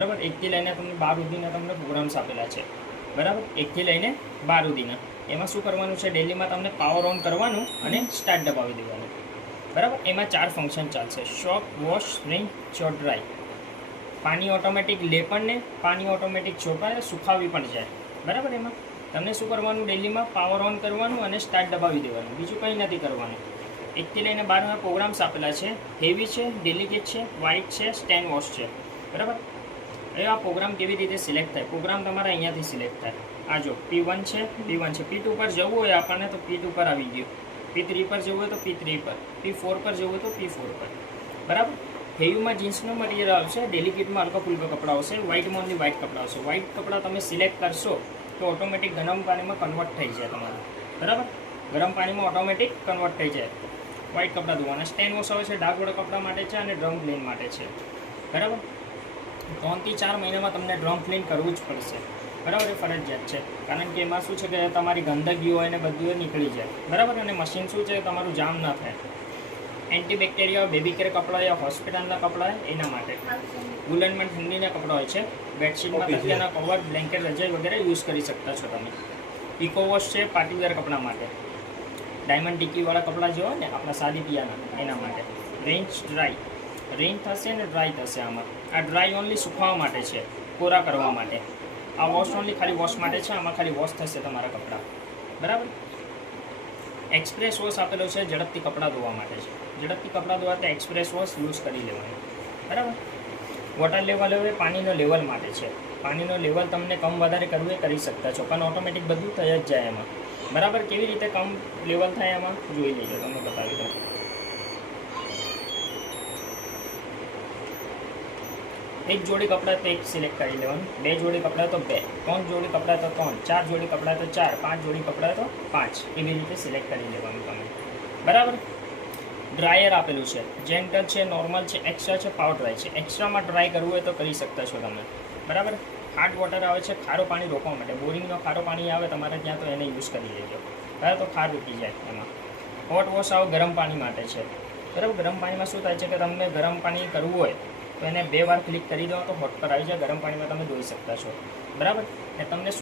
બરાબર. 1 થી લઈને તમને 12 સુધીના તમને પ્રોગ્રામ્સ આપેલા છે. બરાબર. 1 થી લઈને 12 સુધીના એમાં શું કરવાનું છે, ડેલીમાં તમને પાવર ઓન કરવાનું અને સ્ટાર્ટ દબાવી દેવાનું. બરાબર. એમાં 4 ફંક્શન ચાલશે: શોક, વોશ, રિન, ચોટ, ડ્રાય. પાણી ઓટોમેટિક લે પણ ને પાણી ઓટોમેટિક ચોપાય, સુખાવી પણ જાય. બરાબર. એમાં તમને શું કરવાનું, ડેલીમાં પાવર ઓન કરવાનું અને સ્ટાર્ટ દબાવી દેવાનું, બીજું કંઈ નથી કરવાનું. 1 થી લઈને 12ના પ્રોગ્રામ્સ આપેલા છે. હેવી છે, ડેલિકેટ છે, વાઇટ છે, સ્ટેન્ડ વોશ છે. બરાબર. એ આ પ્રોગ્રામ કેવી રીતે સિલેક્ટ થાય? પ્રોગ્રામ તમારે અહીંયાથી સિલેક્ટ થાય. આ જો P1 છે, P1 છે. P2 પર જવું હોય આપણને તો P2 પર આવી ગયું. P3 પર જવું હોય તો P3 પર, P4 પર જવું હોય તો P4 પર. બરાબર. હેવીમાં જીન્સનો મટીરિયલ આવશે, ડેલિકેટમાં હલકા ફુલકા કપડાં આવશે, વ્હાઇટમાં ઓનલી વ્હાઇટ કપડાં આવશે. વ્હાઇટ કપડાં તમે સિલેક્ટ કરશો તો ઓટોમેટિક ગરમ પાણીમાં કન્વર્ટ થઈ જાય તમારું. બરાબર. ગરમ પાણીમાં ઓટોમેટિક કન્વર્ટ થઈ જાય. વ્હાઇટ કપડાં ધોવાના. સ્ટેન્ડ વોશ આવે છે, ડાઘવાળા કપડાં માટે છે અને ડ્રમ ક્લીન માટે છે. બરાબર. 3 થી 4 મહિનામાં તમને ડ્રમ ક્લીન કરવું જ પડશે. બરાબર. એ ફરજિયાત છે, કારણ કે એમાં શું છે કે તમારી ગંદકી હોય ને બધું નીકળી જાય. બરાબર. અને મશીન શું છે, તમારું જામ ના થાય. એન્ટીબેક્ટેરિયા, બેબી કેર કપડાં યા હોસ્પિટલના કપડાં એના માટે. વુલનમાં ઠંડીના કપડાં હોય છે. બેડશીટમાં તકિયાના કવર, બ્લેન્કેટ, રજાઈ વગેરે યુઝ કરી શકતા છો તમે. ઇકો વોશ છે, પાર્ટીવેર કપડાં માટે. ડાયમંડ ટીકીવાળા કપડાં જે હોય ને આપણા સાદી પિયાના, એના માટે. રેન્જ ડ્રાય, રેન્જ થશે ને ડ્રાય થશે. આમાં આ ડ્રાય ઓનલી સુકાવવા માટે છે, કોરા કરવા માટે. આ વોશ ઓનલી ખાલી વોશ માટે છે. આમાં ખાલી વોશ થશે તમારા કપડાં. બરાબર. એક્સપ્રેસ વોશ આપેલો છે, ઝડપથી કપડાં ધોવા માટે છે. ઝડપથી કપડાં ધોવા તો એક્સપ્રેસ વોશ યુઝ કરી લેવાનું. બરાબર. વોટર લેવલ હવે પાણીનો લેવલ માટે છે. પાણીનો લેવલ તમને કમ વધારે કરવું એ કરી શકતા છો, પણ ઓટોમેટિક બધું થઈ જ જાય એમાં. બરાબર. કેવી રીતે કમ લેવલ થાય એમાં જોઈ લેજો, તમને બતાવી દઉં. એક જોડી કપડાં તો એક સિલેક્ટ કરી લેવાનું, 2 જોડી કપડાં તો 2, 3 જોડી કપડાં તો 3, 4 જોડી કપડાં તો 4, 5 જોડી કપડાં તો 5. એવી રીતે સિલેક્ટ કરી લેવાનું તમે. બરાબર. ડ્રાયર આપેલું છે, જેન્ટલ છે, નોર્મલ છે, એક્સ્ટ્રા છે, પાવર ડ્રાય છે. એક્સ્ટ્રામાં ડ્રાય કરવું હોય તો કરી શકતા છો તમે. બરાબર. હાર્ડ વોટર આવે છે, ખારું પાણી રોકવા માટે. બોરિંગનો ખારું પાણી આવે તમારે ત્યાં તો એને યુઝ કરી લેજો. બરાબર. તો ખાર રૂકી જાય એમાં. હોટ વોશ આવે, ગરમ પાણી માટે છે. બરાબર. ગરમ પાણીમાં શું થાય છે કે તમને ગરમ પાણી કરવું હોય તો એને 2 વાર ક્લિક કરી દો તો હોટ પર આવી જાય. ગરમ પાણીમાં તમે ધોઈ શકતા છો. બરાબર. ને તમને